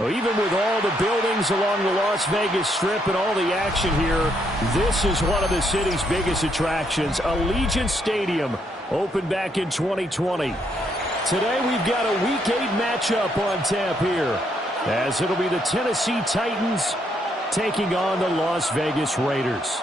Well, even with all the buildings along the Las Vegas Strip and all the action here, this is one of the city's biggest attractions. Allegiant Stadium opened back in 2020. Today we've got a Week 8 matchup on tap here, as it'll be the Tennessee Titans taking on the Las Vegas Raiders.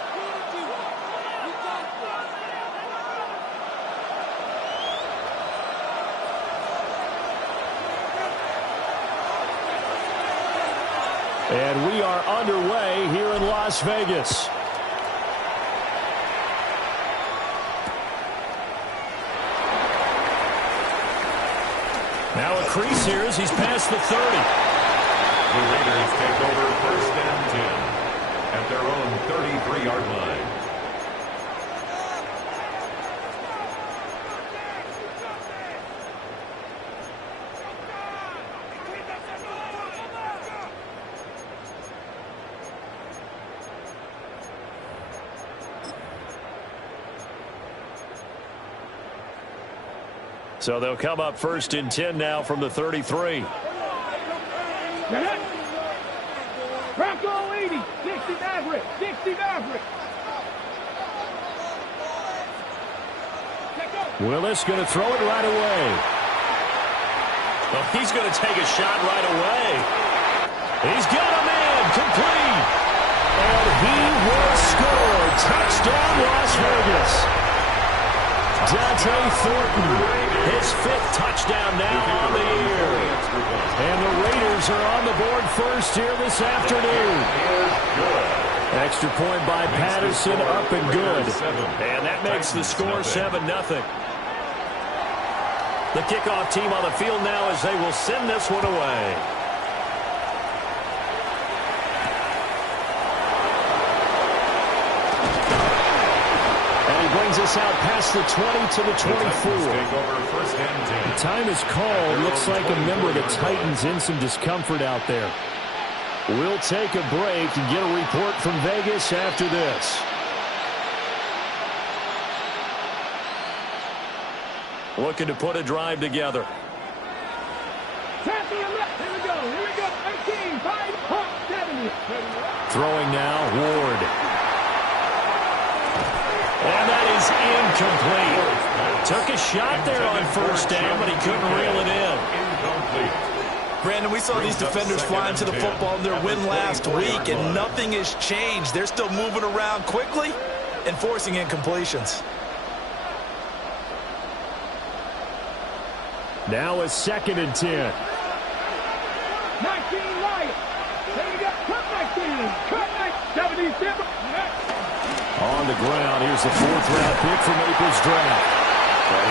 And we are underway here in Las Vegas. Now a crease here as he's past the 30. The Raiders take over 1st and 10 at their own 33-yard line. So they'll come up 1st and 10 now from the 33. Bronco 80, 60 Maverick, 60 Maverick. Willis going to throw it right away. Well, he's going to take a shot right away. He's got a man complete. And he will score. Touchdown, Las Vegas. Dante Thornton, his 5th touchdown now on the year. And the Raiders are on the board first here this afternoon. Extra point by Patterson, up and good. And that makes the score 7-0. The kickoff team on the field now as they will send this one away. Brings us out past the 20 to the 24. The time is called. Looks like a member of the Titans in some discomfort out there. We'll take a break and get a report from Vegas after this. Looking to put a drive together. Throwing now, Ward. And that is incomplete. Took a shot there on 1st down, but he couldn't reel it in. Brandon, we saw these defenders flying to the football in their win last week, and nothing has changed. They're still moving around quickly and forcing incompletions. Now a 2nd and 10. 19 Lions. There you go. Cut 19. Cut 77. On the ground, here's the 4th-round pick from April's draft.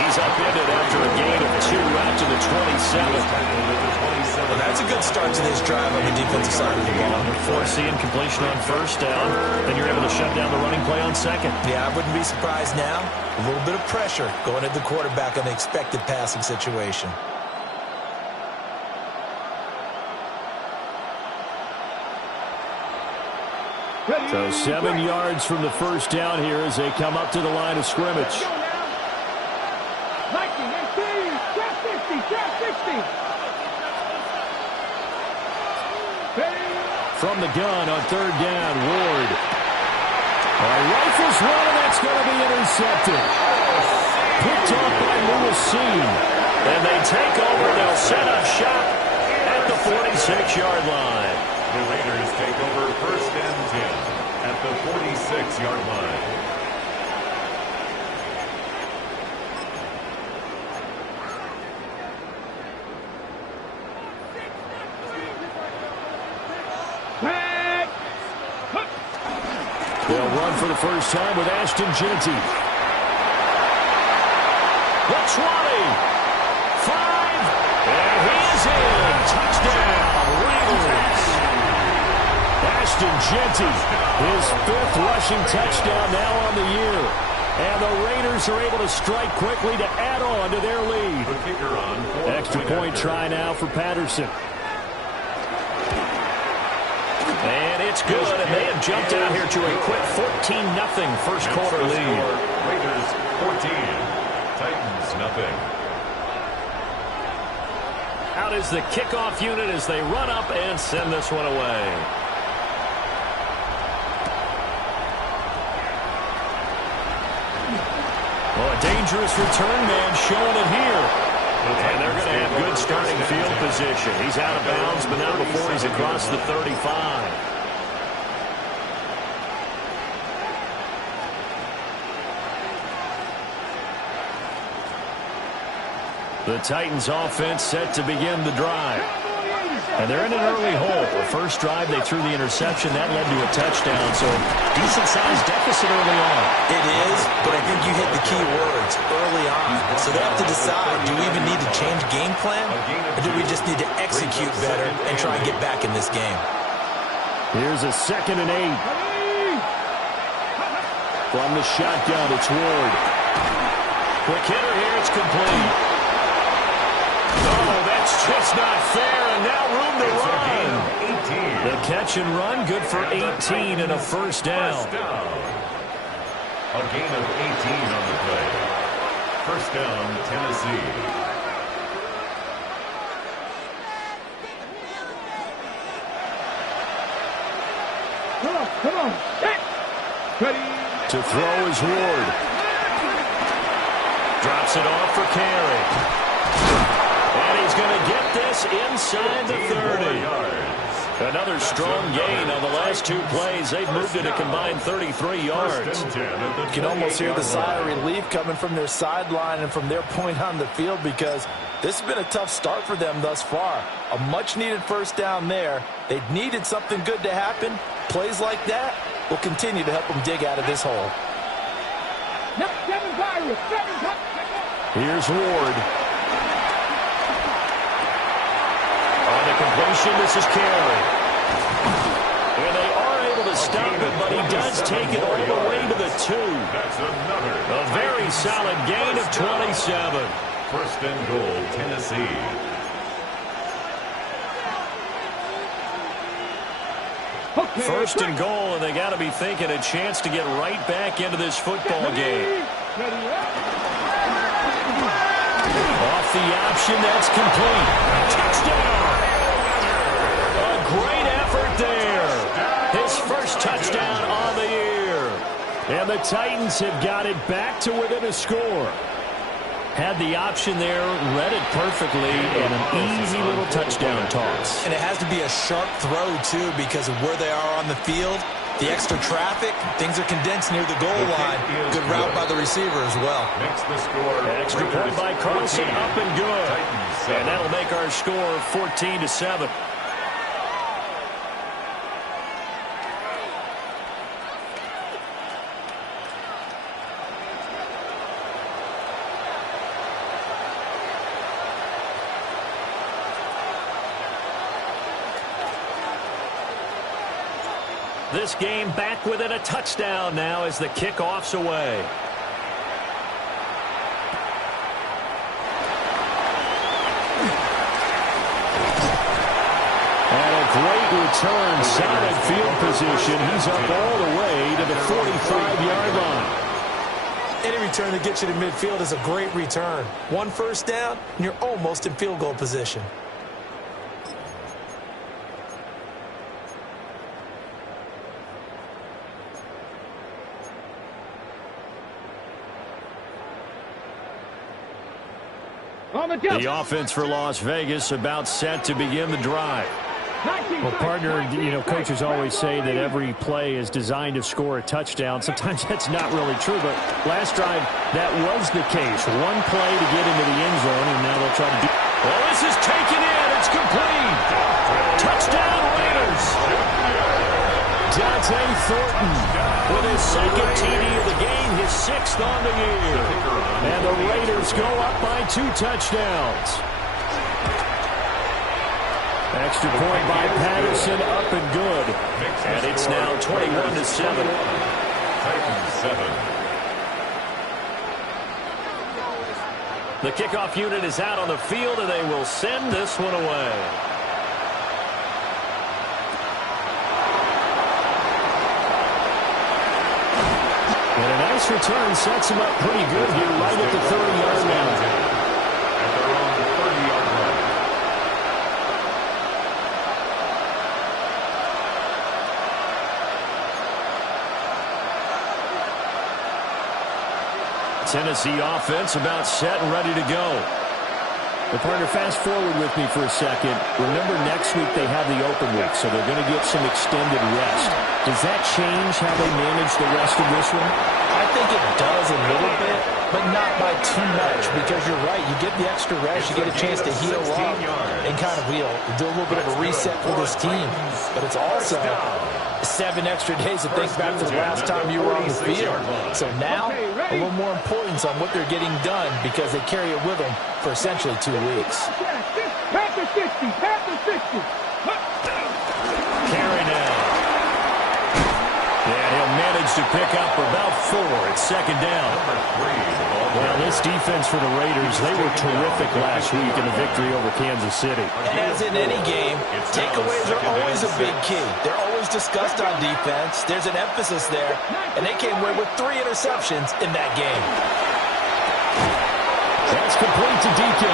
He's upended after a gain of 2 out to the 27. Well, that's a good start to this drive on the defensive side of the ball. Forcing completion on 1st down, then you're able to shut down the running play on 2nd. Yeah, I wouldn't be surprised now. A little bit of pressure going at the quarterback on the expected passing situation. So 7 yards from the 1st down here as they come up to the line of scrimmage. From the gun on 3rd down, Ward. Rifles one, and that's going to be intercepted. Picked off by Lewis Cine. And they take over. They'll set up shop at the 46-yard line. The Raiders take over 1st and 10 at the 46. 36-yard line. They'll run for the first time with Ashton Jeanty. The 20. 5. And he is in. Touchdown, Raiders. Ashton Jeanty, his 5th rushing touchdown now on the year. And the Raiders are able to strike quickly to add on to their lead. The kicker on Extra point try now for Patterson. And it's good, and they have jumped out here to a quick 14-0 first quarter lead. Raiders 14, Titans nothing. Out is the kickoff unit as they run up and send this one away. Well, a dangerous return man showing it here. And they're going to have good starting field position. He's out of bounds, but not before he's across the 35. The Titans offense set to begin the drive. And they're in an early hole. The first drive, they threw the interception. That led to a touchdown, so decent-sized deficit early on. It is, but I think you hit the key words early on. So they have to decide, do we even need to change game plan, or do we just need to execute better and try and get back in this game? Here's a 2nd and 8. From the shotgun, it's Ward. Quick hitter here, it's complete. Oh, that's just not fair, and now room to run. The catch and run, good for 18 and a first down. A gain of 18 on the play. First down, Tennessee. Come on. Hit. Ready. To throw is Ward. Drops it off for Carey. And he's going to get this inside the 30. Another strong gain on the last 2 plays. They've moved it a combined 33 yards. You can almost hear the sigh of relief coming from their sideline and from their point on the field, because this has been a tough start for them thus far. A much-needed first down there. They needed something good to happen. Plays like that will continue to help them dig out of this hole. Here's Ward. On the completion, this is Carey. And they are able to stop it, but he does take it all the way to the 2. That's another. A very solid gain of 27. First and goal, Tennessee. First and goal, and they got to be thinking a chance to get right back into this football game. Off the option, that's complete. Touchdown! A great effort there. His first touchdown on the year. And the Titans have got it back to within a score. Had the option there, read it perfectly, and an easy little touchdown toss. And it has to be a sharp throw, too, because of where they are on the field. The extra traffic, things are condensed near the goal line. Good route by the receiver as well. Makes the score. Extra point by Carlson, up and good. And that'll make our score 14-7. This game back within a touchdown now as the kickoff's away. And a great return, solid field position. He's up all the way to the 45-yard line. Any return that gets you to midfield is a great return. One first down, and you're almost in field goal position. The offense for Las Vegas about set to begin the drive. Well, partner, you know, coaches always say that every play is designed to score a touchdown. Sometimes that's not really true, but last drive, that was the case. One play to get into the end zone, and now they'll try to do. Well, this is taken in. It's complete. Touchdown, Raiders. Dante Thornton with his second TD of the game, his 6th on the year. And the Raiders go up by 2 touchdowns. Extra point by Patterson, up and good. And it's now 21-7. Titans 7. The kickoff unit is out on the field, and they will send this one away. And a nice return sets him up pretty good here right at the 30-yard line. At their own 30-yard line. Tennessee offense about set and ready to go. Well, partner, fast forward with me for a second. Remember, next week they have the open week, so they're going to get some extended rest. Does that change how they manage the rest of this one? I think it does a little bit, but not by too much, because you're right. You get the extra rest, you get a chance to heal up and kind of do a little bit of a reset for this team. But it's also 7 extra days to think back to the last time you were on the field. So now, a little more importance on what they're getting done because they carry it with them for essentially 2 weeks. Panther 60, Panther 60. Carry now. And he'll manage to pick up about 4. It's 2nd down. Well, this defense for the Raiders, they were terrific last week in the victory over Kansas City. And as in any game, takeaways are always a big key. They're always discussed on defense. There's an emphasis there, and they came away with 3 interceptions in that game. That's complete to DK.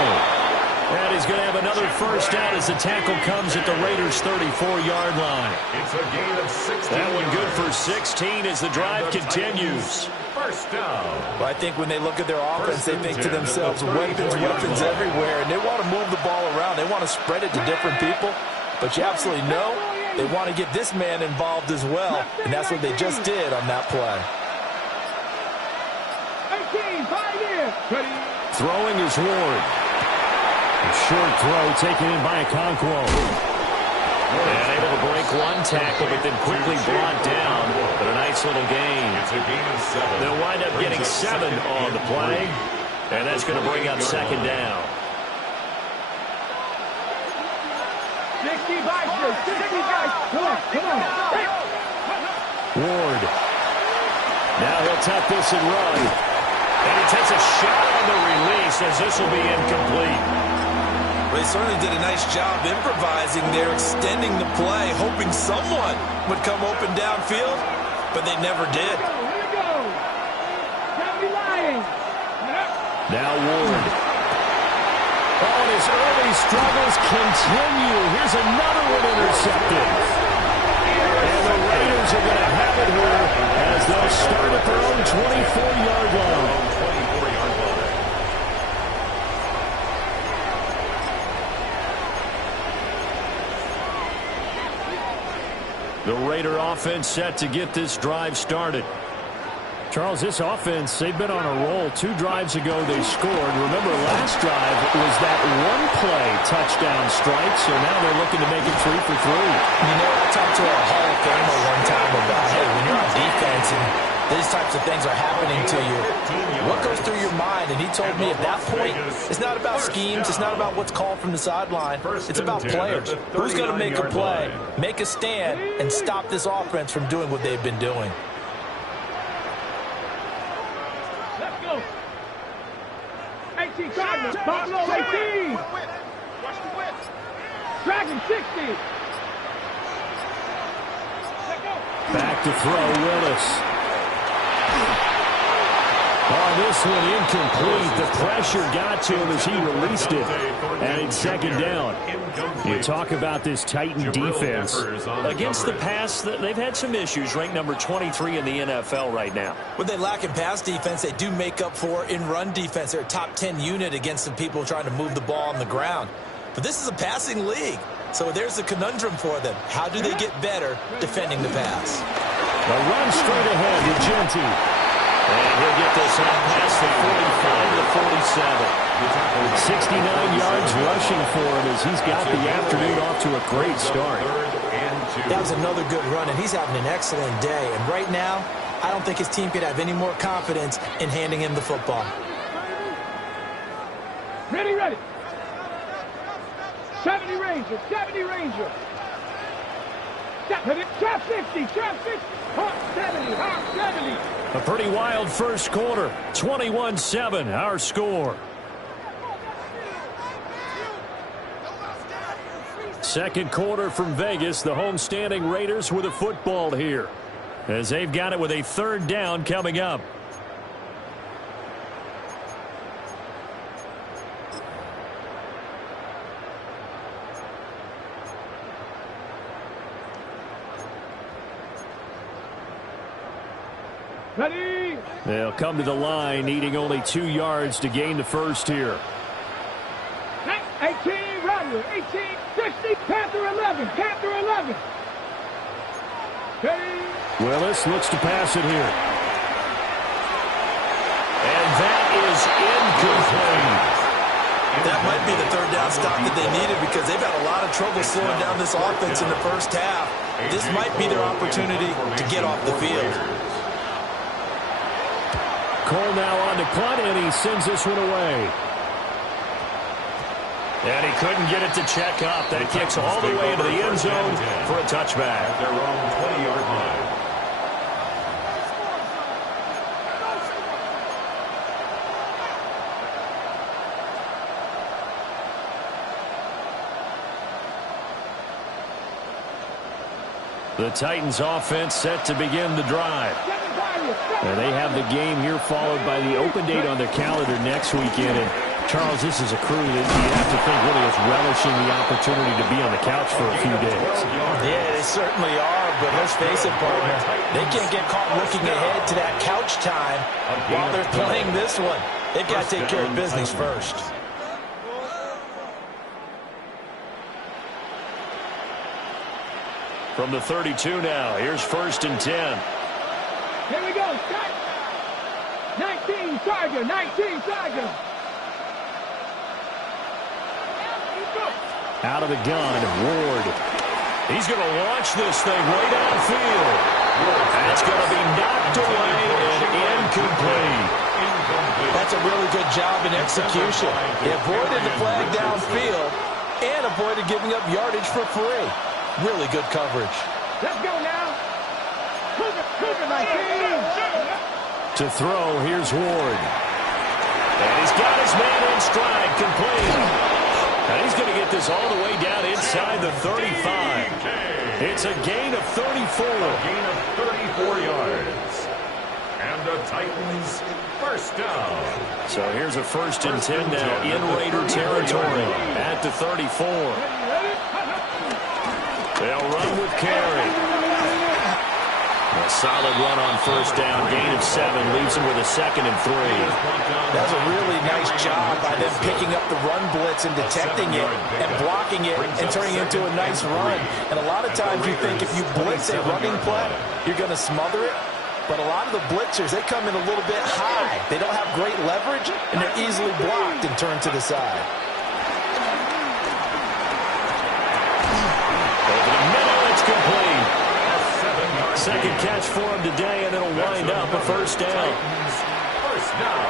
And he's going to have another first down as the tackle comes at the Raiders' 34-yard line. It's a gain of 16. That one good for 16 as the drive continues. First down. Well, I think when they look at their offense, they think to themselves, weapons everywhere, and they want to move the ball around. They want to spread it to different people, but you absolutely know they want to get this man involved as well, and that's what they just did on that play. 18, 5 years. Throwing is Ward. A short throw taken in by Okonkwo. And able to break one tackle, but then quickly brought down. But a nice little gain. It's a gain of 7. They'll wind up getting 7 on the play. And that's going to bring up 2nd down. 60 by 60 by. Come on. Ward. Now he'll tuck this and run. And he takes a shot on the release as this will be incomplete. They certainly did a nice job improvising there, extending the play, hoping someone would come open downfield, but they never did. Here we go. Gotta be lying. Now Ward. Oh, and his early struggles continue. Here's another one intercepted. And the Raiders are going to have it here as they'll start at their own 24-yard line. The Raider offense set to get this drive started. Charles, this offense, they've been on a roll. 2 drives ago, they scored. Remember, last drive was that one-play touchdown strike, so now they're looking to make it 3 for 3. You know, I talked to a Hall of Famer one time about, hey, when you're on defense and these types of things are happening to you, what goes through your mind? And he told me at that point, it's not about schemes, it's not about what's called from the sideline, it's about players. Who's going to make a play, make a stand, and stop this offense from doing what they've been doing? Let's go. 18 Cardinals. Buffalo 18. Dragon 60. Let's go. Back to throw, Willis. Oh, this one incomplete. The pressure got to him as he released it. And it's 2nd down. You talk about this Titan defense. Against the pass, they've had some issues. Ranked number 23 in the NFL right now. What they lack in pass defense, they do make up for in run defense. They're a top 10 unit against some people trying to move the ball on the ground. But this is a passing league. So there's a conundrum for them. How do they get better defending the pass? A run straight ahead to Genty. And he'll get this out past the 45 to 47. 69 yards rushing for him as he's got the afternoon off to a great start. That was another good run, and he's having an excellent day. And right now, I don't think his team could have any more confidence in handing him the football. Ready, ready. 70 Ranger, 70 Ranger. Trap 50, trap 50. Hawk 70, Hawk 70. A pretty wild first quarter. 21-7, our score. Second quarter from Vegas. The homestanding Raiders with a football here, as they've got it with a third down coming up. Ready. They'll come to the line, needing only 2 yards to gain the first here. 18, Rodgers, 18, 60, Panther 11, Panther 11. Ready. Willis looks to pass it here. And that is incomplete. That might be the third down stop that they needed because they've had a lot of trouble slowing down this offense in the first half. This might be their opportunity to get off the field. Cole now on to punt, and he sends this one away. And he couldn't get it to check up. That kicks all the way into the end zone for a touchback. At their own 20-yard line. The Titans offense set to begin the drive. And they have the game here followed by the open date on their calendar next weekend. And Charles, this is a crew that you have to think really is relishing the opportunity to be on the couch for a few days. Yeah, they certainly are, but let's face it, partner, they can't get caught looking ahead to that couch time while they're playing this one. They've got to take care of business first. From the 32 now, here's 1st and 10. Here we go. 19, Tiger, 19, Tiger. Out of the gun, Ward. He's going to launch this thing way downfield. That's going to be knocked away and incomplete. That's a really good job in execution. He avoided the flag downfield and avoided giving up yardage for free. Really good coverage. Let's go now. Cougar 19. To throw, here's Ward. And he's got his man in stride, complete. And he's going to get this all the way down inside the 35. It's a gain of 34. A gain of 34 yards. And the Titans first down. So here's a 1st and 10 now in Raider territory at the 34. They'll run with Carey. A solid run on 1st down. Gain of 7 leaves him with a 2nd and 3. That's a really nice job by them picking up the run blitz and detecting it and blocking it and turning it into a nice run. And a lot of times you think if you blitz a running play, you're going to smother it. But a lot of the blitzers, they come in a little bit high. They don't have great leverage, and they're easily blocked and turned to the side. Over the middle, it's complete. Second catch for him today, and it'll wind up a 1st down. First down.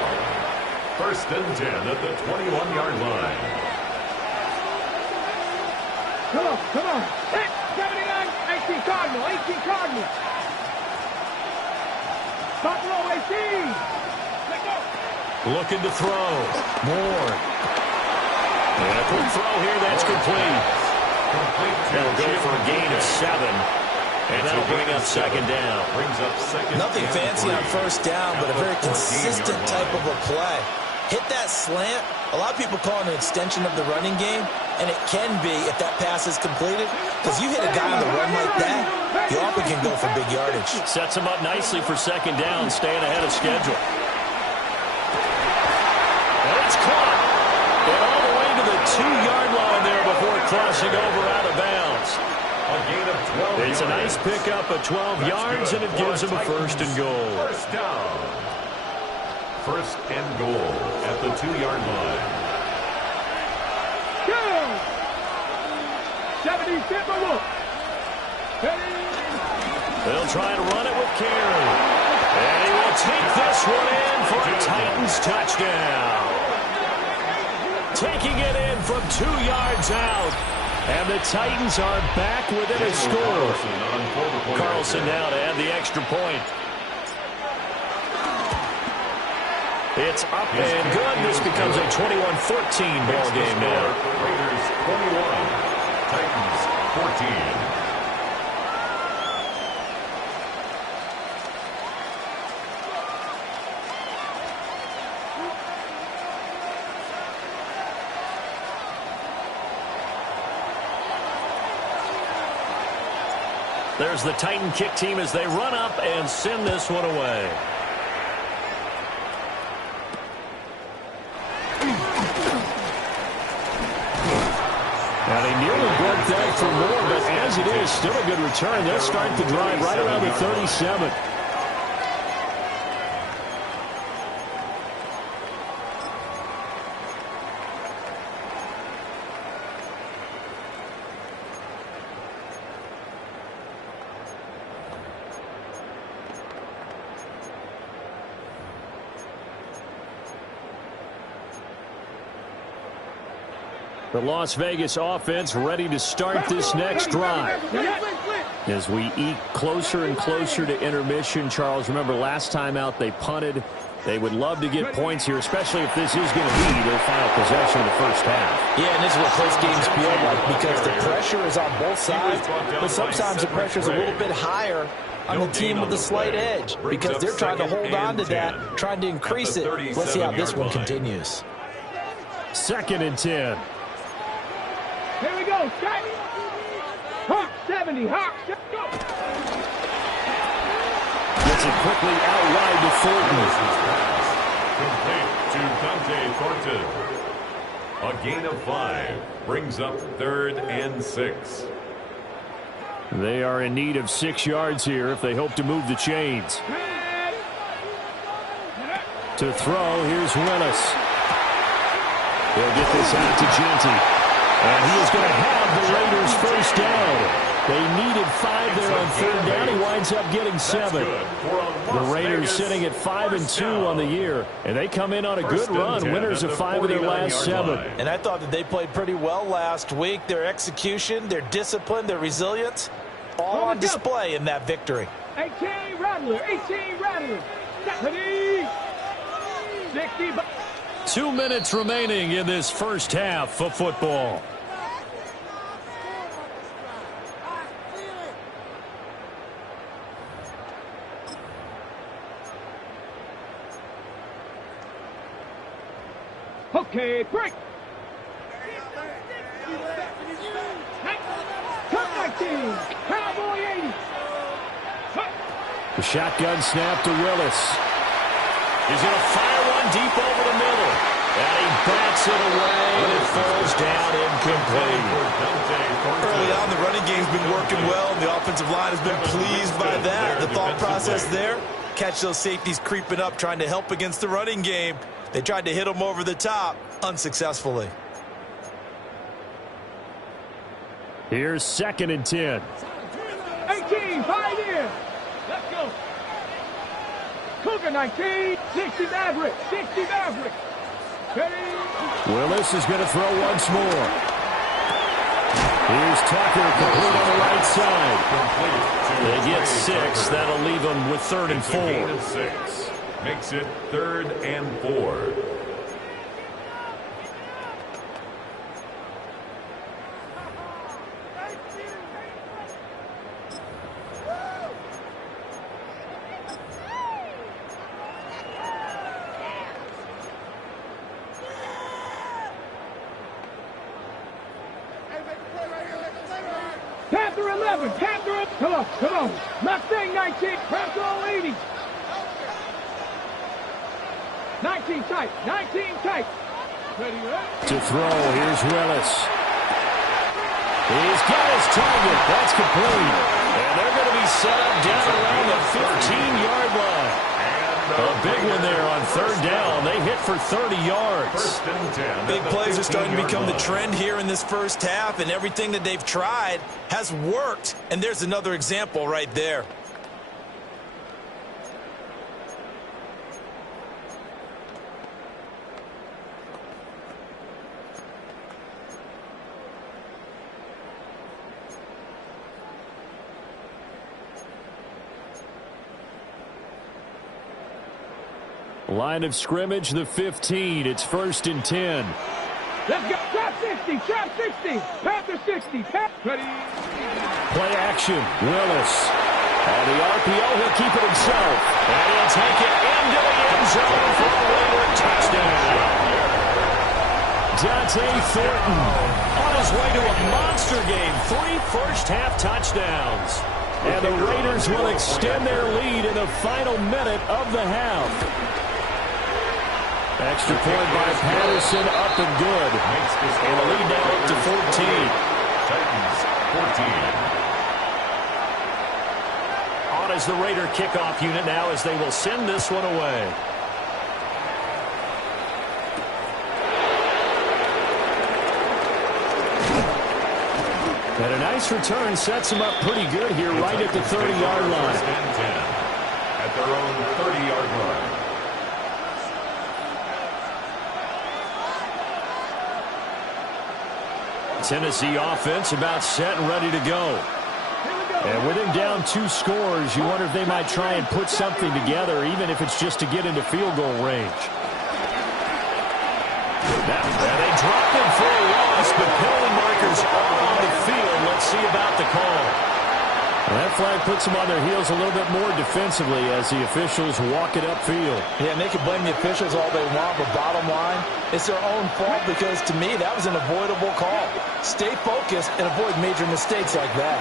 1st and 10 at the 21-yard line. Come on. 79, 18 Cardinal, 18 Cardinal. Buffalo 18. Let go. Looking to throw. Moore. And a quick throw here, that's complete. They'll go for a gain of 7. And that'll bring up 2nd down. Nothing fancy on 1st down, but a very consistent type of a play. Hit that slant. A lot of people call it an extension of the running game, and it can be if that pass is completed, because you hit a guy on the run like that, you often can go for big yardage. Sets him up nicely for 2nd down, staying ahead of schedule. And it's caught. And all the way to the 2-yard line there before crossing over out of A gain of 12 It's a nice pickup of 12 yards, and it gives them a first and goal. First down. First and goal at the 2-yard line. Go! 70 Wolf. They'll try and run it with Carey. And he will take this one in for a Titans touchdown. Taking it in from 2 yards out. And the Titans are back within a score. Carlson now to add the extra point. It's up and good. This becomes a 21-14 ball game now. Raiders 21, Titans 14. There's the Titan kick team as they run up and send this one away. Now they nearly broke that for more, but as it is, still a good return. They'll start the drive right around the 37. The Las Vegas offense ready to start this next drive. As we eke closer and closer to intermission, Charles, remember last time out they punted. They would love to get points here, especially if this is going to be their final possession of the first half. Yeah, and this is what close games feel like because the pressure is on both sides, but sometimes the pressure is a little bit higher on the team with the slight edge because they're trying to hold on to that, trying to increase it. Let's see how this one continues. 2nd and 10. Here we go, Scott. Hawk 70, Hawk, go. Gets it quickly out wide to Thornton. Complete to Dante Thornton. A gain of 5 brings up 3rd and 6. They are in need of 6 yards here if they hope to move the chains. To throw, here's Willis. They'll get this out to Genty. And he is going to have the Raiders first down. They needed 5 there on 3rd down. He winds up getting 7. The Raiders sitting at 5-2 on the year. And they come in on a good run. Winners of 5 of their last 7. And I thought that they played pretty well last week. Their execution, their discipline, their resilience, all on display in that victory. 18 Rattler, 18 Rattler. 70, 60. 2 minutes remaining in this first half of football. Okay, break. Cut 19. Cowboy 80. The shotgun snap to Willis. He's going to fire one deep over the middle. And he bats it away, and it falls down incomplete. Early on, the running game's been working well, and the offensive line has been pleased by that. The thought process there, catch those safeties creeping up, trying to help against the running game. They tried to hit them over the top, unsuccessfully. Here's 2nd and 10. 18, 5 in. Let's go. Cougar 19, 60 Maverick, 60 Maverick. Willis is going to throw once more. Here's Tucker, complete on the right side. They get 6. That'll leave them with 3rd and 4. Gain of 6 makes it 3rd and 4. Panther 11, Panther, come on. Mustang 19, Panther 80. 19 tight, 19 tight. Ready, right? To throw, here's Willis. He's got his target. That's complete. And they're going to be set up down around the 15-yard line. A big one there on third down. They hit for 30 yards. Big plays are starting to become the trend here in this first half, and everything that they've tried has worked. And there's another example right there. Line of scrimmage, the 15. It's 1st and 10. Let's go. Trap 60. Trap 60. Panther 60. Ready. Play action. Willis. On the RPO, he'll keep it himself. And he'll take it into the end zone for a Raider touchdown. Dante Thornton On his way to a monster game. 3 first-half touchdowns. And the Raiders will extend their lead in the final minute of the half. Extra point by Patterson, up and good. And the lead now up to 14. Titans 14. On is the Raider kickoff unit now as they will send this one away. And a nice return sets them up pretty good here right at the 30-yard line. 1st and 10 at their own 30-yard line. Tennessee offense about set and ready to go. And with him down 2 scores, you wonder if they might try and put something together, even if it's just to get into field goal range. And they dropped him for a loss, but penalty markers are on the field. Let's see about the call. Well, that flag puts them on their heels a little bit more defensively as the officials walk it upfield. Yeah, and they can blame the officials all they want, but bottom line, it's their own fault because, to me, that was an avoidable call. Stay focused and avoid major mistakes like that.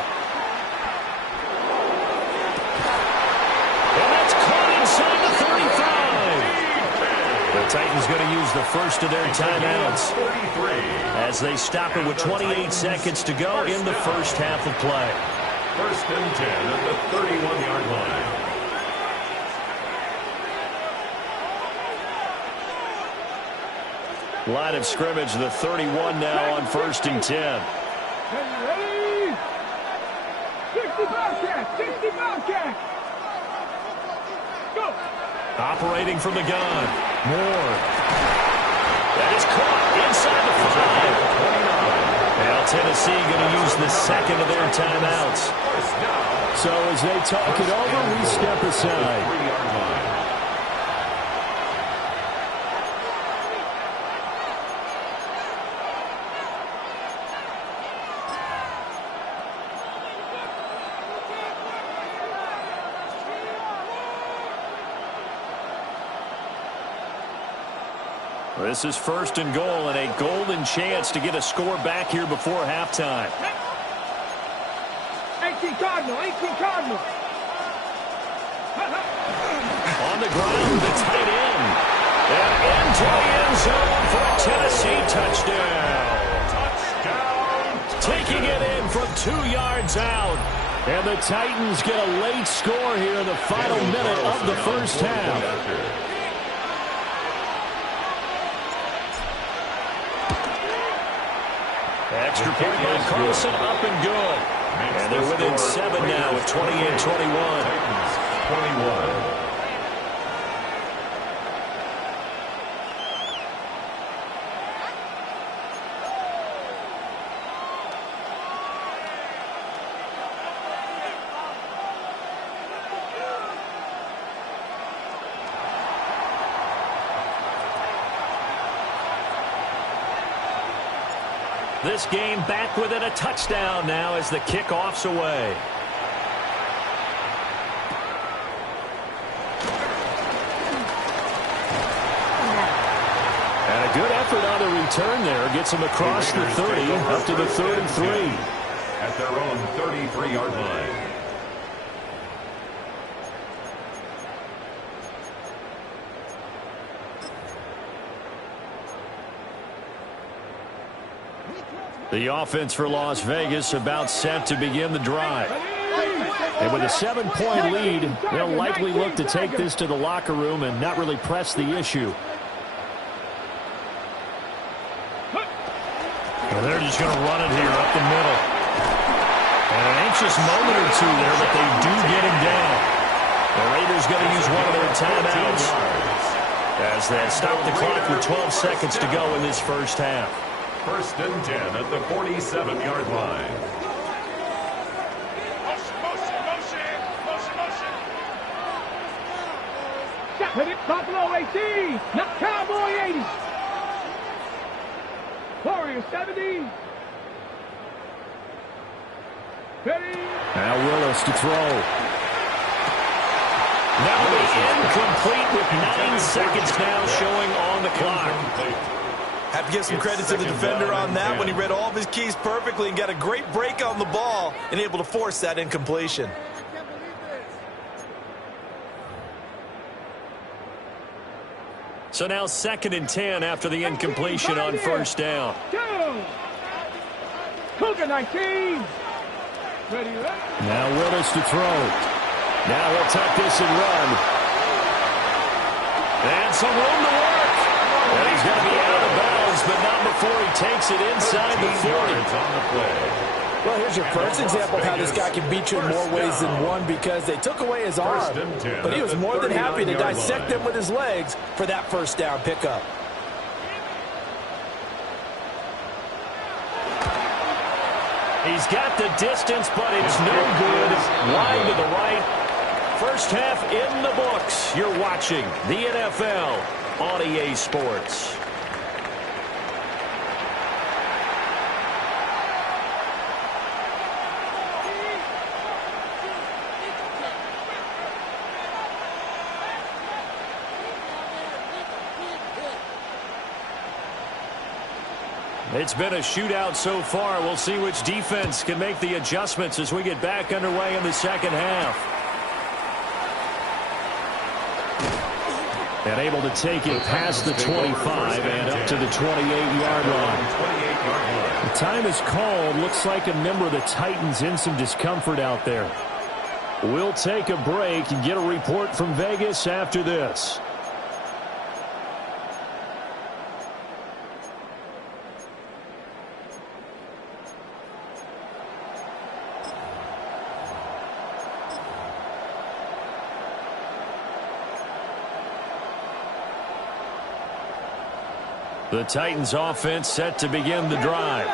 And that's caught inside the 35. The Titans going to use the first of their timeouts as they stop it with 28 seconds to go in the first half of play. 1st and 10 at the 31-yard line. Line of scrimmage, the 31 now on 1st and 10. Ready. 60 Bobcat. 60 Bobcat. Go. Operating from the gun. Moore. That is caught inside the 5. Now Tennessee going to use the second of their timeouts. So as they talk it over, we step aside. 3-yard line. This is 1st and goal and a golden chance to get a score back here before halftime. 18 Cardinal. 18 Cardinal. On the ground, the tight end. And into the end zone for a Tennessee touchdown. Taking it in from 2 yards out. And the Titans get a late score here in the final minute of the first half. Extra point by Carlson, up and good. And they're within 7 now at 28-21. 21. This game back within a touchdown now as the kickoff's away. And a good effort on the return there. Gets them across the 30 up to the 33. At their own 33-yard line. The offense for Las Vegas about set to begin the drive. And with a 7-point lead, they'll likely look to take this to the locker room and not really press the issue. And they're just going to run it here up the middle. And an anxious moment or two there, but they do get him down. The Raiders going to use one of their timeouts as they stop the clock with 12 seconds to go in this first half. 1st and 10 at the 47-yard line. Hit it, Buffalo 18, not Cowboy 80. Warriors 70. Ready. Now Willis to throw. Now the incomplete with 9 seconds now showing on the clock. Have to give some credit to the defender on that when he read all of his keys perfectly and got a great break on the ball and able to force that incompletion. So now 2nd and 10 after the incompletion on 1st down. Cougar 19. Ready, Now Willis to throw. Now he'll tuck this and run. And some room to work. And he's going to be out of bounds, but not before he takes it inside the 40. On the play. Well, here's your first example of how this guy can beat you in more ways than one because they took away his arm, but he was more than happy to dissect them with his legs for that 1st down pickup. He's got the distance, but it's no good. Wide to the right. First half in the books. You're watching the NFL on EA Sports. It's been a shootout so far. We'll see which defense can make the adjustments as we get back underway in the second half. And able to take it past the 25 and up to the 28-yard line. The time is called. Looks like a member of the Titans in some discomfort out there. We'll take a break and get a report from Vegas after this. The Titans offense set to begin the drive.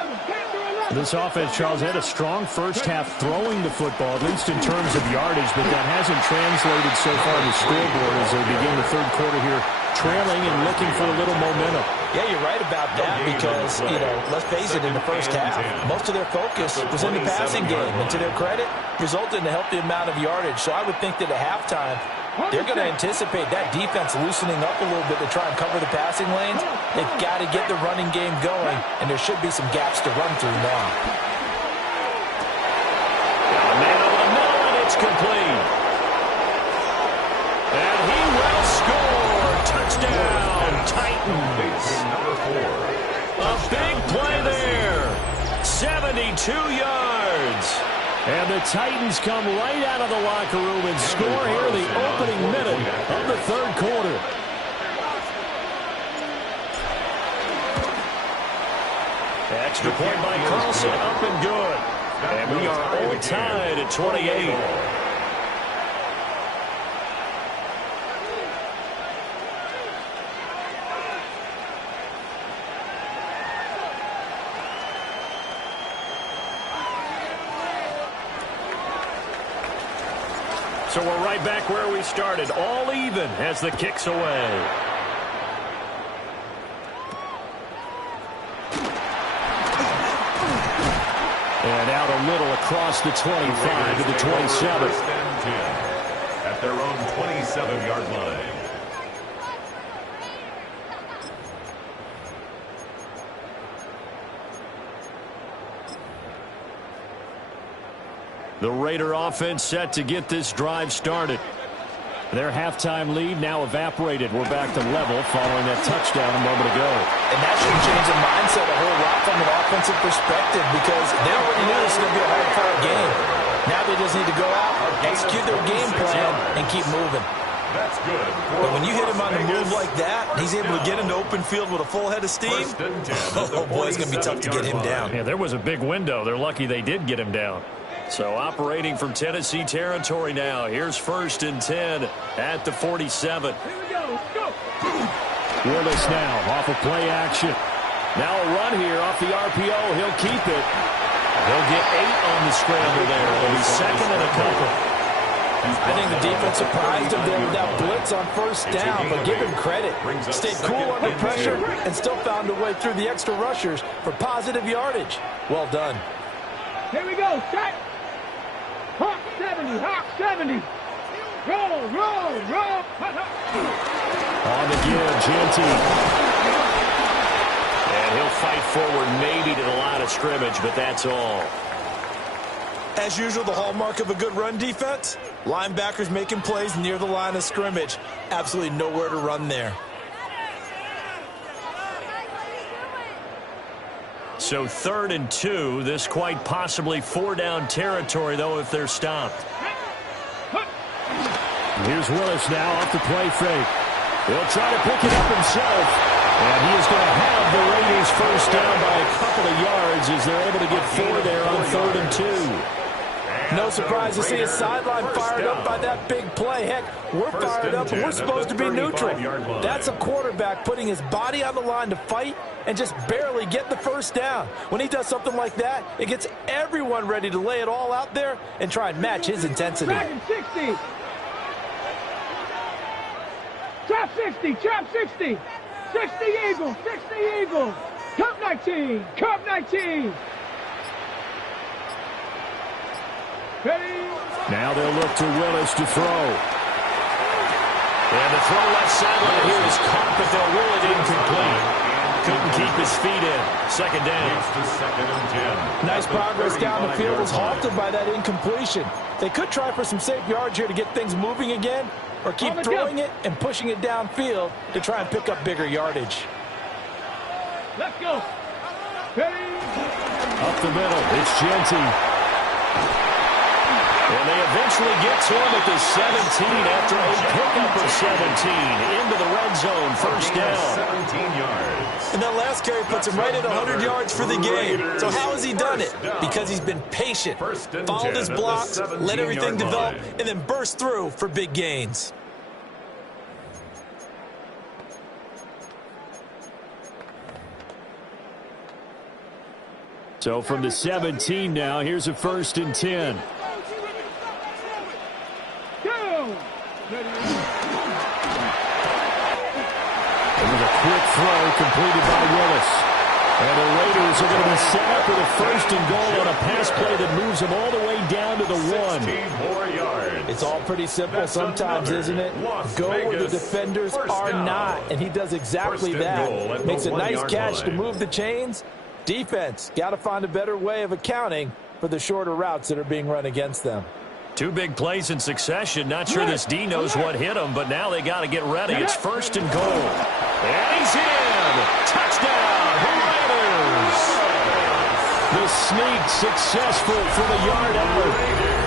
This offense, Charles, had a strong first half throwing the football, at least in terms of yardage, but that hasn't translated so far on the scoreboard as they begin the 3rd quarter here, trailing and looking for a little momentum. Yeah, you're right about that because, let's face it, in the first half, most of their focus was in the passing game. And to their credit, resulted in a healthy amount of yardage. So I would think that at halftime, they're going to anticipate that defense loosening up a little bit to try and cover the passing lanes. They've got to get the running game going, and there should be some gaps to run through now. Man over the middle, and it's complete. And he will score. Touchdown, Titans. A big play there. 72 yards. And the Titans come right out of the locker room and score here in the opening minute of the 3rd quarter. Extra point by Carlson, up and good. And we are all tied at 28. So we're right back where we started, all even as the kick's away. And out a little across the 25 to the 27. At their own 27-yard line. The Raider offense set to get this drive started. Their halftime lead now evaporated. We're back to level following that touchdown a moment ago. And that should change the mindset a whole lot from an offensive perspective because they already knew this was going to be a hard-fought game. Now they just need to go out, execute their game plan, and keep moving. That's good. But when you hit him on the move like that, he's able to get into open field with a full head of steam. Oh, boy, it's going to be tough to get him down. Yeah, there was a big window. They're lucky they did get him down. So operating from Tennessee territory now. Here's 1st and 10 at the 47. Here we go. Let's go. Willis now off of play action. Now a run here off the RPO. He'll keep it. He'll get 8 on the scramble there. He'll be 2nd and a couple. I think the defense surprised him there with that blitz on 1st down, but give him credit. Stayed cool under pressure and still found a way through the extra rushers for positive yardage. Well done. Here we go. Set. Hawk 70. Hawk 70. Roll, roll, roll. On the give, Jeanty. And he'll fight forward maybe to the line of scrimmage, but that's all. As usual, the hallmark of a good run defense, linebackers making plays near the line of scrimmage. Absolutely nowhere to run there. So 3rd and 2. This quite possibly 4-down territory, though, if they're stopped. Here's Willis now off the play fake. He'll try to pick it up himself. And he is going to have the Raiders 1st down by a couple of yards as they're able to get 4 there on 3rd and 2. No surprise to see his sideline fired up by that big play. Heck, we're fired up, and we're supposed to be neutral. That's a quarterback putting his body on the line to fight and just barely get the 1st down. When he does something like that, it gets everyone ready to lay it all out there and try and match his intensity. 60. Trap 60. Trap 60. 60 Eagles. 60 Eagles. Cup 19. Cup 19. Ready? Now they'll look to Willis to throw. And the throw left sideline here is caught, but they'll rule it incomplete. Couldn't keep his feet in. 2nd down. Nice progress down the field was halted by that incompletion. They could try for some safe yards here to get things moving again, or keep throwing it and pushing it downfield to try and pick up bigger yardage. Let's go. Ready? Up the middle, it's Jeanty. And they eventually get to him at the 17 after a pickup of 17 into the red zone. 1st down. 17 yards. And that last carry puts him right at 100 yards for the game. So how has he done it? Because he's been patient, followed his blocks, let everything develop, and then burst through for big gains. So from the 17 now, here's a 1st and 10. Ready? And with a quick throw completed by Willis. And the Raiders are going to be set up with a 1st and goal on a pass play that moves them all the way down to the 1. 16 more yards. It's all pretty simple sometimes, isn't it? Go where the defenders are not, and he does exactly that. Makes a nice catch to move the chains. Defense, got to find a better way of accounting for the shorter routes that are being run against them. 2 big plays in succession. Not sure this D knows what hit him, but now they got to get ready. It's 1st and goal. And he's in. Touchdown, Raiders. The sneak successful for the yard out.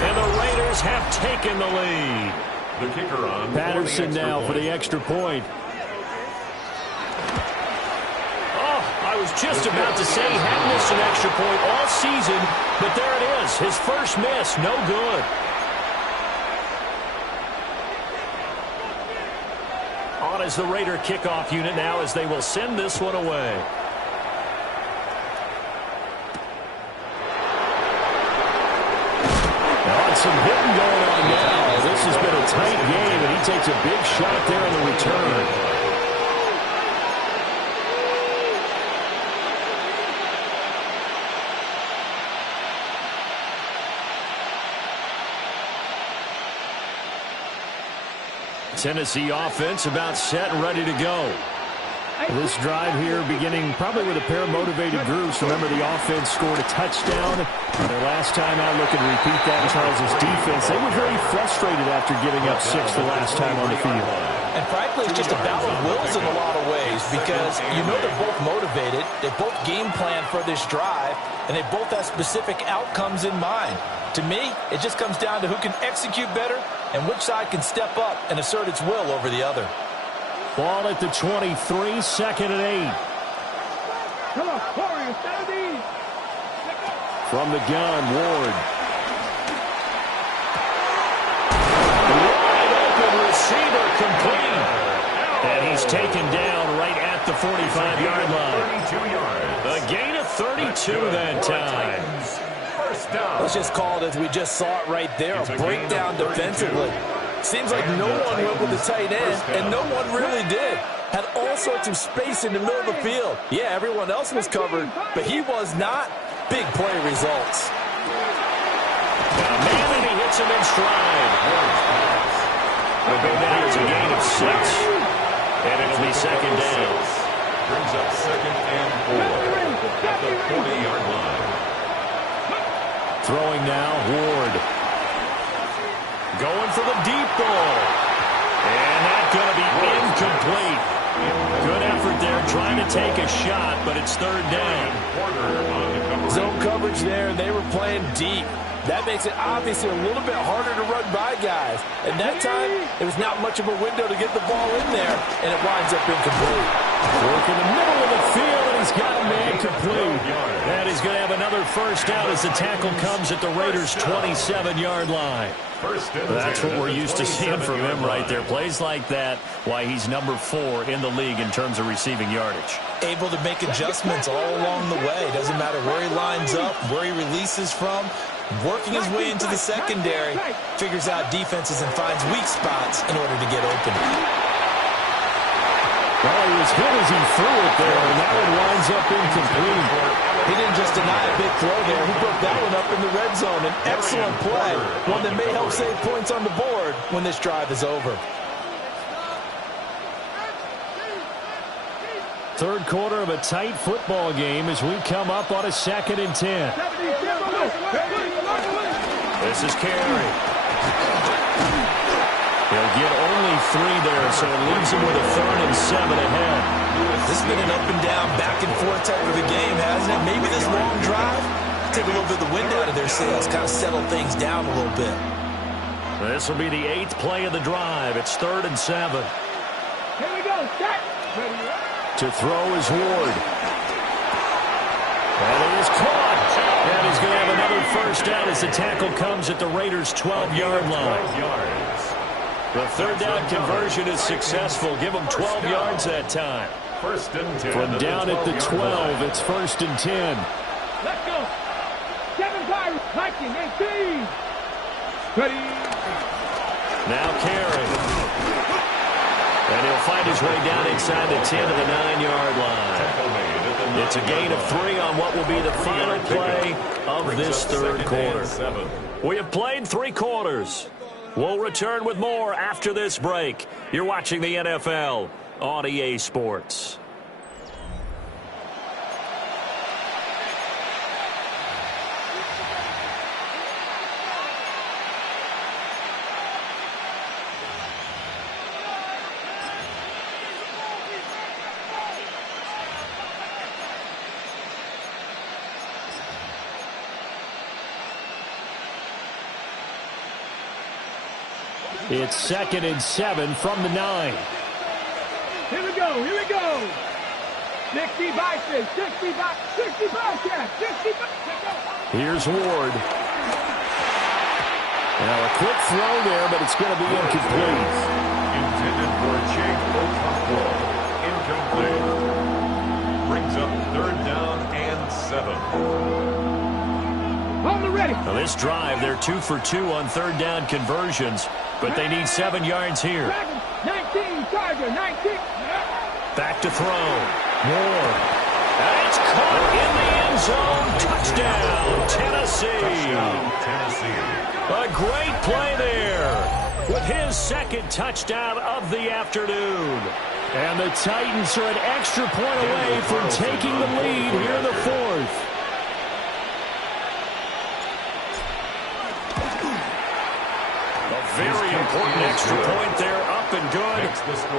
And the Raiders have taken the lead. The kicker on Patterson now for the extra point. I was just about to say he hadn't missed an extra point all season, but there it is. His first miss, no good. On as the Raider kickoff unit now as they will send this one away. Now some hitting going on now. This has been a tight game, and he takes a big shot there on the return. Tennessee offense about set and ready to go. This drive here beginning probably with a pair of motivated groups. Remember, the offense scored a touchdown. Their last time out, looking to repeat that. Charles' defense, they were very frustrated after giving up 6 the last time on the field. And frankly, it's just a battle of wills in a lot of ways because you know they're both motivated, they both game plan for this drive, and they both have specific outcomes in mind. To me, it just comes down to who can execute better and which side can step up and assert its will over the other. Ball at the 23, 2nd and 8. Come on, Warriors, 70. From the gun, Ward. Wide open receiver complete. And he's taken down right at the 45-yard line. 32 yards. A gain of 32 that time. First down. Let's just call it as we just saw it right there, a breakdown defensively. Seems like no one went with the tight end, and no one really did. Had all sorts of space in the middle of the field. Yeah, everyone else was covered, but he was not. Big play results. Now, man, he hits him in stride. Will go down as a gain of 6. And it'll be 2nd down. Brings up 2nd and 4 at the 40-yard line. Throwing now, Ward. Going for the deep ball. And that's going to be incomplete. Good effort there trying to take a shot, but it's 3rd down. Zone coverage there, and they were playing deep. That makes it obviously a little bit harder to run by guys. And that time, there was not much of a window to get the ball in there, and it winds up incomplete. Work in the middle of the field, and he's got a man complete. And he's going to have another first down as the tackle comes at the Raiders' 27-yard line. That's what we're used to seeing from him right there. Plays like that, why he's number 4 in the league in terms of receiving yardage. Able to make adjustments all along the way. Doesn't matter where he lines up, where he releases from. Working his way into the secondary, figures out defenses and finds weak spots in order to get open. Well, he was hit as he threw it there, and that one winds up incomplete. He didn't just deny a big throw there. He broke that one up in the red zone. An excellent play, one that may help save points on the board when this drive is over. Third quarter of a tight football game as we come up on a 2nd and 10. This is Carey. He'll get only 3 there, so it leaves him with a 3rd and 7 ahead. This has been an up and down, back and forth type of a game, hasn't it? Maybe this long drive, take a little bit of the wind out of their sails, kind of settle things down a little bit. This will be the 8th play of the drive. It's 3rd and 7. Here we go, set. To throw is Ward. And it is caught. And he's going to have another first down as the tackle comes at the Raiders' 12-yard line. The 3rd down conversion is successful. Give them 12 yards that time. First and 10. From down at the 12, it's 1st and 10. Let's go. 7 Pirates, 19, 18. Ready. Now Carey. And he'll find his way down inside the 10 to the 9-yard line. It's a gain of 3 on what will be the final play of this 3rd quarter. We have played 3 quarters. We'll return with more after this break. You're watching the NFL on EA Sports. It's 2nd and 7 from the 9. Here we go, here we go. 65, 65, 65, yeah, 65. Here's Ward. Now a quick throw there, but it's going to be incomplete. Intended for Jake Okonkwo. Incomplete. Brings up 3rd down and 7. On the ready. Now this drive, they're 2 for 2 on 3rd down conversions, but they need 7 yards here. 19, Tiger, 19. Back to throw. Ward. And it's caught in the end zone. Touchdown, Tennessee. A great play there with his 2nd touchdown of the afternoon. And the Titans are an extra point away from taking the lead here in the fourth. A very important extra point there, up and good.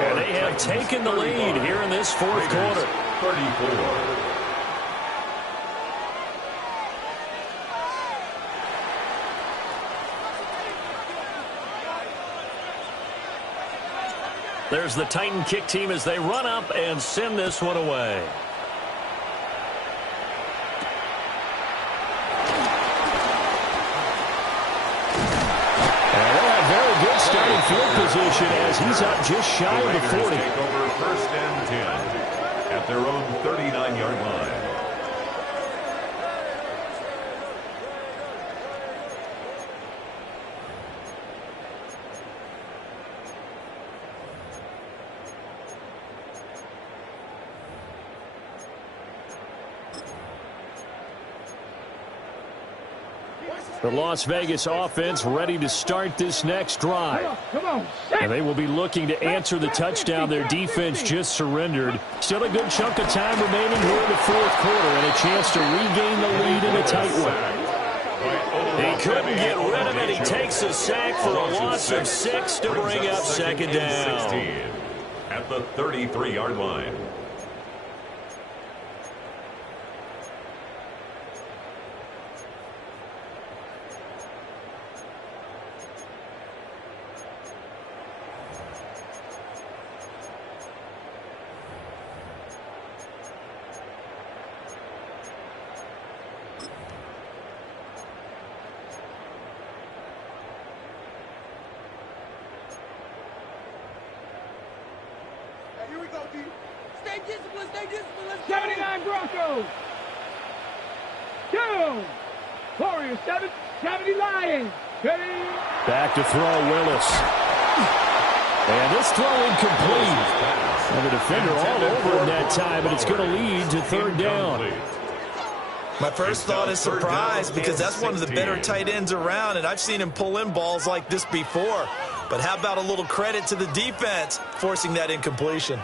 And they have taken the lead here in this fourth quarter. 34. There's the Titan kick team as they run up and send this one away. And they'll have very good starting field position as he's up just shy of the 40. Take over first and 10 at their own 39-yard line. The Las Vegas offense ready to start this next drive. Come on. And they will be looking to answer the touchdown their defense just surrendered. Still a good chunk of time remaining here in the fourth quarter and a chance to regain the lead in a tight one. He couldn't get rid of it. He takes a sack for a loss of 6 to bring up second down. At the 33-yard line. Here we go, D. Stay disciplined, stay disciplined. 79 Broncos. 2. Warriors 7, 70 Lions. Ready? Back to throw, Willis. And this throw incomplete. And the defender all over him that time, but it's going to lead to third down. My first thought is surprise because that's one of the better tight ends around, and I've seen him pull in balls like this before. But how about a little credit to the defense forcing that incompletion?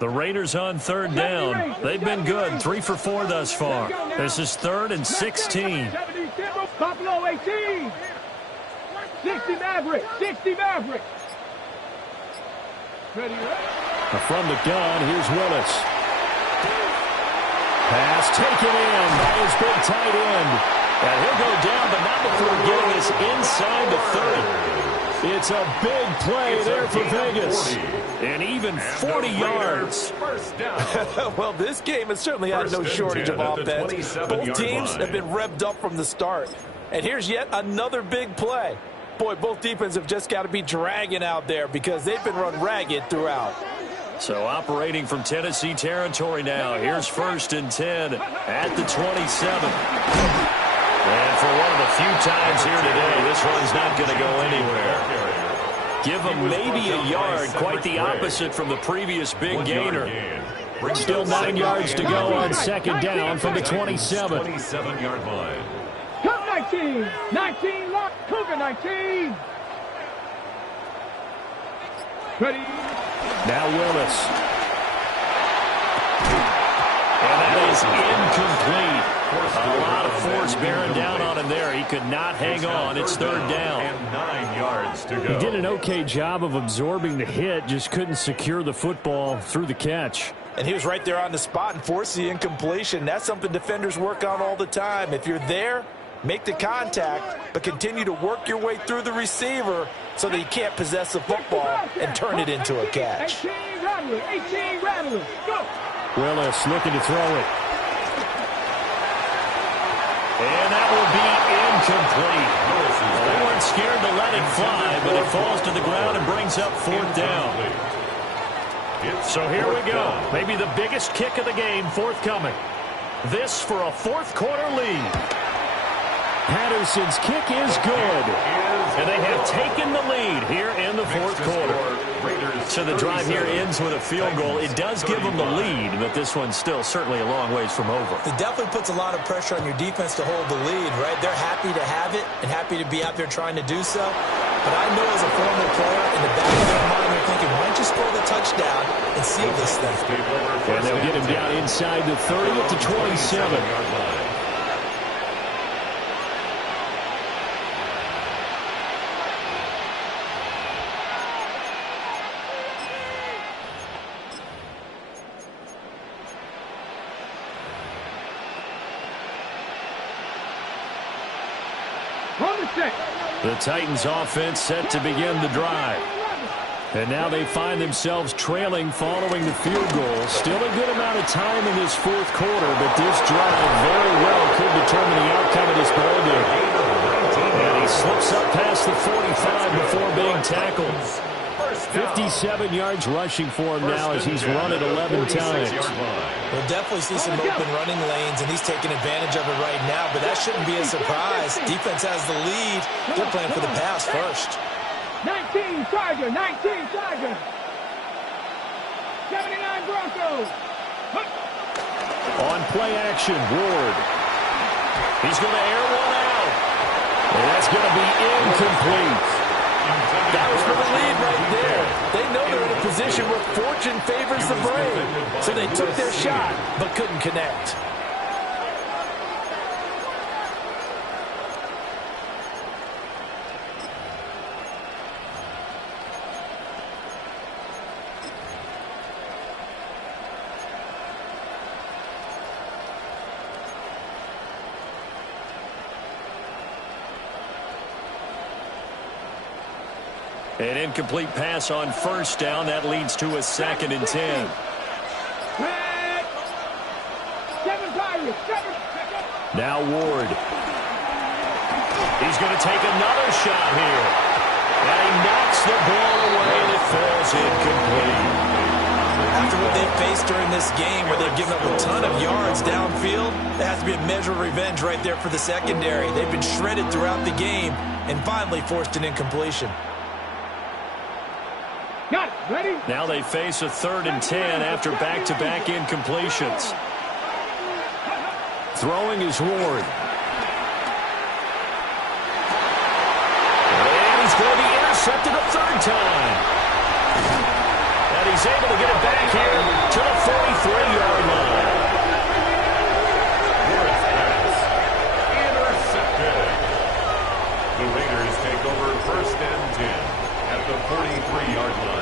The Raiders on third down. They've been good, 3 for 4 thus far. This is 3rd and 16. Buffalo 18. 60 Mavericks. 60 Mavericks. Ready? From the gun, here's Willis. Pass taken in by his big tight end. And he'll go down, but not before getting us inside the 30. It's a big play there for Vegas. And even 40 yards. Well, this game has certainly had no shortage of offense. Both teams have been revved up from the start. And here's yet another big play. Boy, both defenses have just got to be dragging out there because they've been run ragged throughout. So operating from Tennessee territory now. Here's 1st and 10 at the 27. And for one of the few times here today, this one's not going to go anywhere. Give them maybe a yard, quite the opposite from the previous big gainer. Still 9 yards to go on second down from the 27. 27-yard line. Cup 19. 19 lock. Cougar 19. Ready? Now Willis. And that is incomplete. A lot of force bearing down on him there. He could not hang on. It's third down. And 9 yards to go. He did an okay job of absorbing the hit, just couldn't secure the football through the catch. And he was right there on the spot and forced the incompletion. That's something defenders work on all the time. If you're there, make the contact, but continue to work your way through the receiver so that he can't possess the football and turn it into a catch. 18 Rattlers. 18 Rattlers. Go. Willis looking to throw it. And that will be incomplete. They weren't scared to let it fly, but it falls to the ground and brings up 4th down. So here we go. Maybe the biggest kick of the game forthcoming. This for a fourth quarter lead. Patterson's kick is good. And they have taken the lead here in the fourth quarter. So the drive here ends with a field goal. It does give them the lead, but this one's still certainly a long ways from over. It definitely puts a lot of pressure on your defense to hold the lead, right? They're happy to have it and happy to be out there trying to do so. But I know as a former player, in the back of their mind, they're thinking, why don't you score the touchdown and seal this thing? And they'll get him down inside the 30 to 27. The Titans offense set to begin the drive. And now they find themselves trailing following the field goal. Still a good amount of time in this fourth quarter, but this drive very well could determine the outcome of this ball game. And he slips up past the 45 before being tackled. 57 yards rushing for him now as he's run it 11 times. We'll definitely see some open running lanes, and he's taking advantage of it right now, but that shouldn't be a surprise. Defense has the lead. They're playing for the pass first. 19 Tiger, 19 Tiger. 79 Broncos. On play action, Ward. He's going to air one out. And that's going to be incomplete. That was for the lead right there. They know they're in a position where fortune favors the brave. So they took their shot, but couldn't connect. An incomplete pass on first down. That leads to a 2nd and 10. Now Ward. He's going to take another shot here. And he knocks the ball away, and it falls incomplete. After what they've faced during this game, where they've given up a ton of yards downfield, there has to be a measure of revenge right there for the secondary. They've been shredded throughout the game and finally forced an incompletion. Got it. Ready? Now they face a 3rd and 10 after back-to-back incompletions. Throwing is Ward. And he's going to be intercepted a 3rd time. And he's able to get it back here to the 43-yard line. Intercepted. The Raiders take over 1st and 10 at the 43-yard line.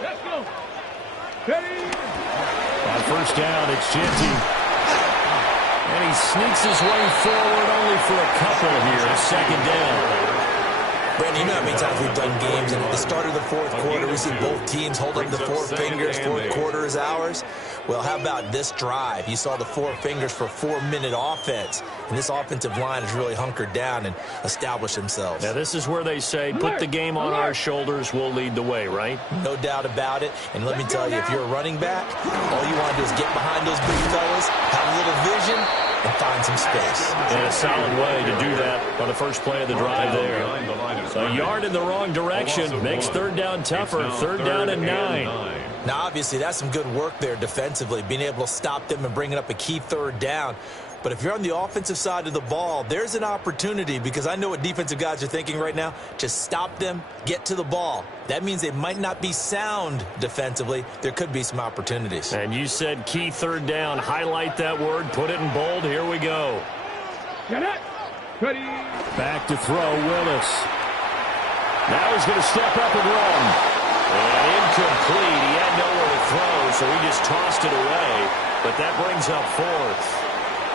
Let's go. Ready? On first down, it's Genty. And he sneaks his way forward only for a couple here. 2nd down. Brandon, you know how many times we've done games, and at the start of the fourth quarter, we see both teams hold up the 4 fingers, fourth quarter is ours. Well, how about this drive? You saw the 4 fingers for 4-minute offense, and this offensive line has really hunkered down and established themselves. Now, this is where they say, put the game on our shoulders, we'll lead the way, right? No doubt about it, and let me tell you, if you're a running back, all you want to do is get behind those big fellas, have a little vision, and find some space. In a solid way to do that on the first play of the drive there. A yard in the wrong direction makes 3rd down tougher. 3rd down and 9. Now, obviously, that's some good work there defensively, being able to stop them and bringing up a key 3rd down. But if you're on the offensive side of the ball, there's an opportunity, because I know what defensive guys are thinking right now. Just stop them, get to the ball. That means they might not be sound defensively. There could be some opportunities. And you said key 3rd down. Highlight that word. Put it in bold. Here we go. Get it. Ready? Back to throw, Willis. Now he's going to step up and run. And incomplete. He had nowhere to throw, so he just tossed it away. But that brings up 4th.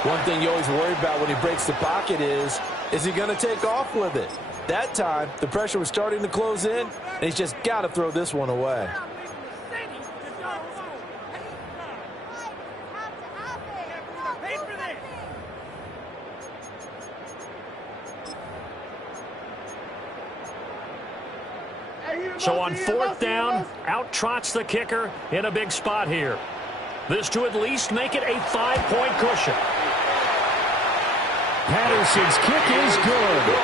One thing you always worry about when he breaks the pocket is he going to take off with it? That time, the pressure was starting to close in, and he's just got to throw this one away. So on fourth down, out trots the kicker in a big spot here. This to at least make it a 5-point cushion. Patterson's kick is good.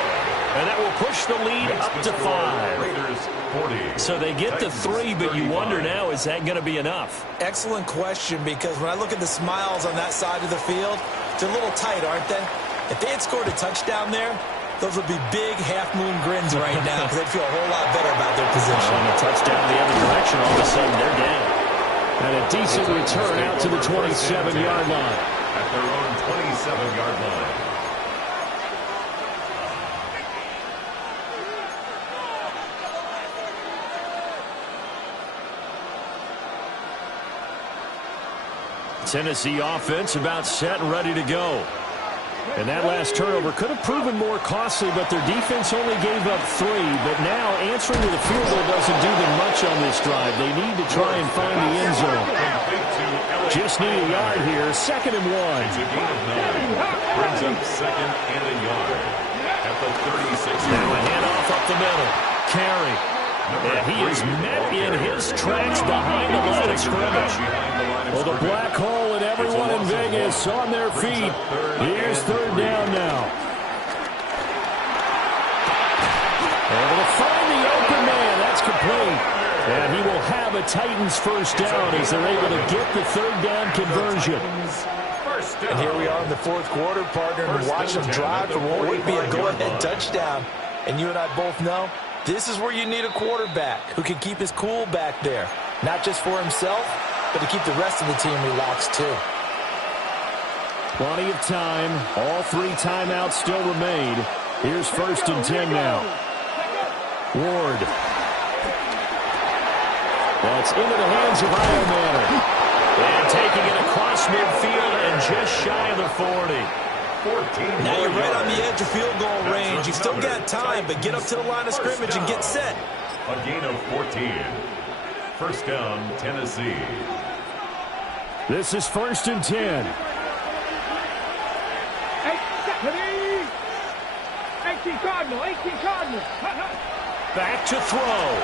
And that will push the lead up to 5. So they get the 3, but you wonder now, is that going to be enough? Excellent question, because when I look at the smiles on that side of the field, they're a little tight, aren't they? If they had scored a touchdown there, those would be big half-moon grins right now because they'd feel a whole lot better about their position. And a touchdown the other direction, all of a sudden they're down. And a decent return out to the 27-yard line. At their own 27-yard line. Tennessee offense about set and ready to go. And that last turnover could have proven more costly, but their defense only gave up 3. But now answering to the field goal doesn't do them much on this drive. They need to try and find the end zone. Just need a yard here. 2nd and 1. It's a gain of 9. Brings up 2nd and a yard. At the 36-yard Now a line. handoff up the middle. Carry. And he is met in his tracks behind the line of scrimmage. Well, the black hole and everyone in Vegas on their feet. Here's 3rd down now. Able to find the open man. That's complete. And he will have a Titans 1st down as they're able to get the 3rd down conversion. And here we are in the 4th quarter, partner, and watch them drive for what would be a go-ahead touchdown. And you and I both know this is where you need a quarterback who can keep his cool back there. Not just for himself, but to keep the rest of the team relaxed too. Plenty of time. All 3 timeouts still remain. Here's 1st and 10 now. Ward. That's into the hands of Iomanner. And taking it across midfield and just shy of the 40. Now you're right on the edge of field goal range. You've still got time, but get up to the line of scrimmage and get set. A gain of 14. 1st down, Tennessee. This is 1st and 10. 18 Cardinal, 18 Cardinal. Back to throw.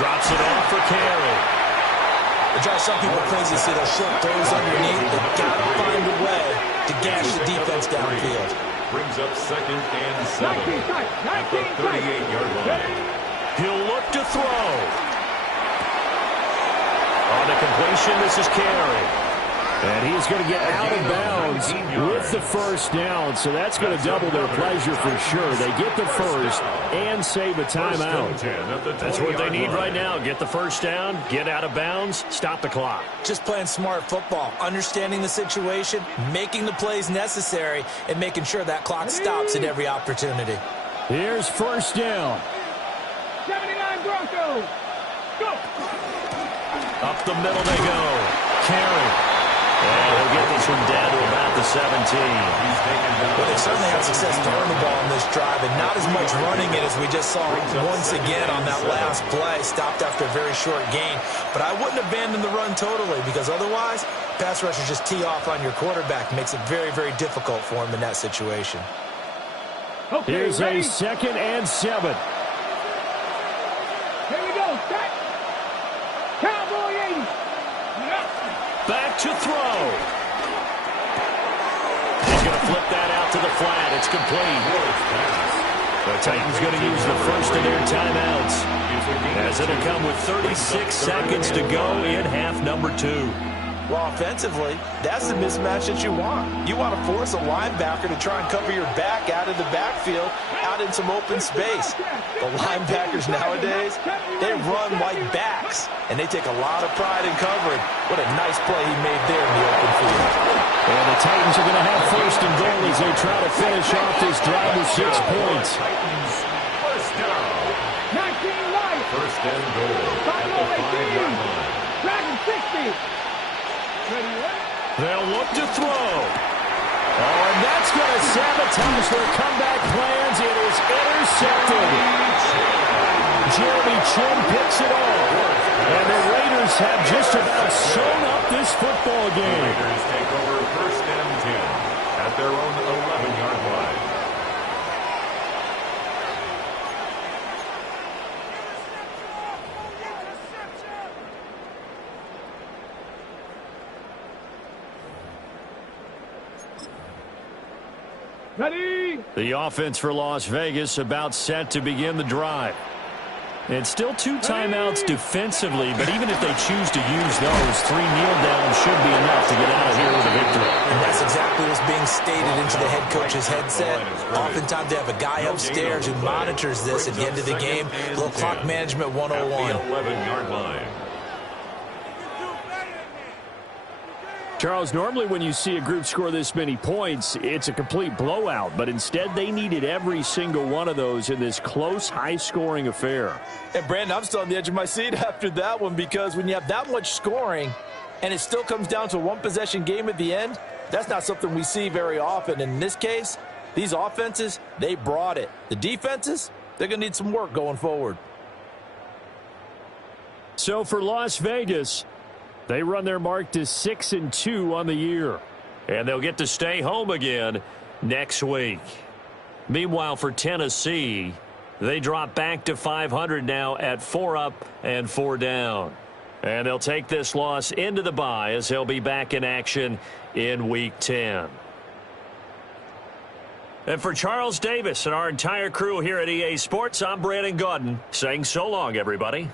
Drops it off for Carey. It drives some people crazy to see those short throws underneath. They've got to find a way to gash the defense downfield. Brings up 2nd and 7. At the 38-yard line. He'll look to throw. On the completion, this is Carey. And he's going to get out of bounds with the 1st down, so that's going to double their pleasure for sure. They get the 1st and save a timeout. That's what they need right now. Get the 1st down, get out of bounds, stop the clock. Just playing smart football, understanding the situation, making the plays necessary, and making sure that clock stops at every opportunity. Here's 1st down. 79 Broncos. Go. Up the middle they go. Carey. And he'll get this one down to about the 17. Well, they certainly had success throwing the ball on this drive, and not as much running it as we just saw once again on that last play. Stopped after a very short gain. But I wouldn't abandon the run totally, because otherwise, pass rushers just tee off on your quarterback. Makes it very, very difficult for him in that situation. Okay, here's ready? a 2nd and 7. Here we go. Set. Cowboy 80. Back to throw. He's going to flip that out to the flat. It's complete. The Titans going to use the 1st of their timeouts, as it'll come with 36 seconds to go in half number 2. Well, offensively, that's the mismatch that you want. You want to force a linebacker to try and cover your back out of the backfield, out in some open space. The linebackers nowadays, they run like backs, and they take a lot of pride in covering. What a nice play he made there in the open field. And the Titans are going to have 1st and goal as they try to finish off this drive with 6 points. Titans 1st down. 19 light. 1st and goal at the 5-yard line. Dragon 60. They'll look to throw. Oh, and that's going to sabotage their comeback plans. It is intercepted. Jeremy Chinn picks it off. And the Raiders have just about sewn up this football game. Raiders take over 1st and 10 at their own 11-yard line. Ready? The offense for Las Vegas about set to begin the drive. And still 2 timeouts defensively, but even if they choose to use those, 3 kneel downs should be enough to get out of here with a victory. And that's exactly what's being stated into the head coach's headset. Oftentimes they have a guy upstairs who monitors this at the end of the game. A little clock management 101. At the 11-yard line. Charles, normally when you see a group score this many points, it's a complete blowout. But instead, they needed every single one of those in this close, high-scoring affair. And, Brandon, I'm still on the edge of my seat after that one because when you have that much scoring and it still comes down to a one-possession game at the end, that's not something we see very often. And in this case, these offenses, they brought it. The defenses, they're going to need some work going forward. So for Las Vegas, they run their mark to 6-2 on the year. And they'll get to stay home again next week. Meanwhile, for Tennessee, they drop back to 500 now at 4 up and 4 down. And they'll take this loss into the bye as they'll be back in action in Week 10. And for Charles Davis and our entire crew here at EA Sports, I'm Brandon Gaudin saying so long, everybody.